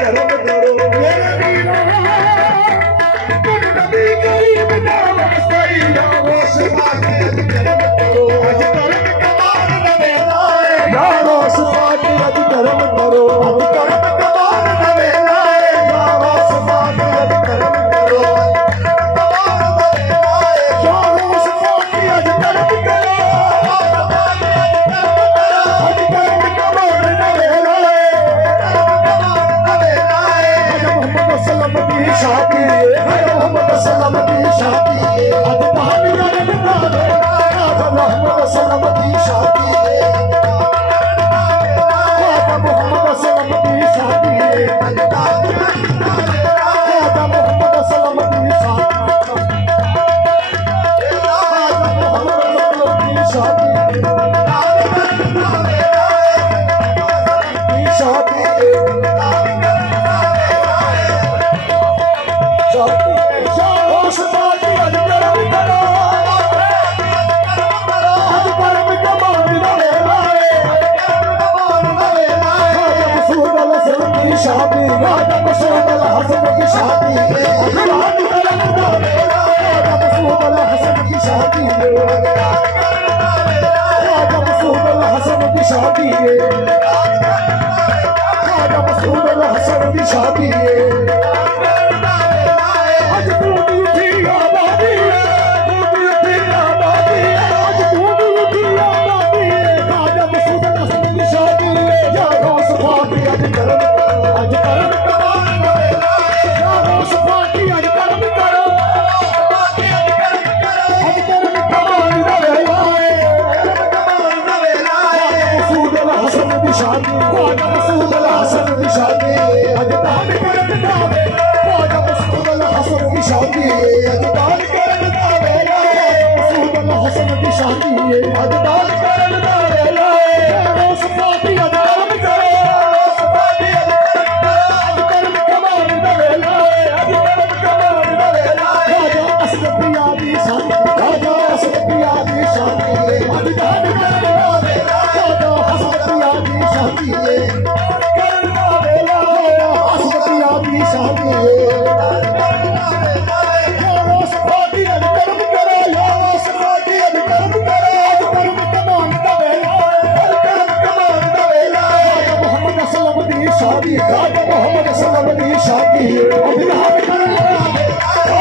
धर्म करो मेरे वीरा तुम नबी करीम नाम सही यारो सुभागे अज धर्म करो अज धर्म कमान नवे लाए यारो सुभागे अज धर्म करो अज धर्म कमान नवे लाए यारो सुभागे अज धर्म करो यारो सुभागे अज धर्म करो शादी मोहम्मद सल्लम की शादी अज कहानी मोहम्मद सल्लम की शादी मोहम्मद सल्लम की शादी मोहम्मद सल्लम की शादी राजा मसूद अल हसन की शादी राजा मसूद अल हसन की शादी राजा मसूद अल हसन की शादी राजा मसूद अल हसन की शादी आज दूध उठी आबादी दूध उठी आबादी आज दूध उठी आबादी राजा मसूद अल हसन की शादी या रोस फाती आज करम अज करम कमान नवे लाए यारो सुभागी अज करम करो अज करम कमान नवे लाए मसूद अल हसन की शादी ख्वाजा मसूद अल हसन की शादी अज दान करन दावे ख्वाजा मसूद अल हसन की शादी अज दान करन दावे मसूद अल हसन की शादी अज दान करन दावे यारो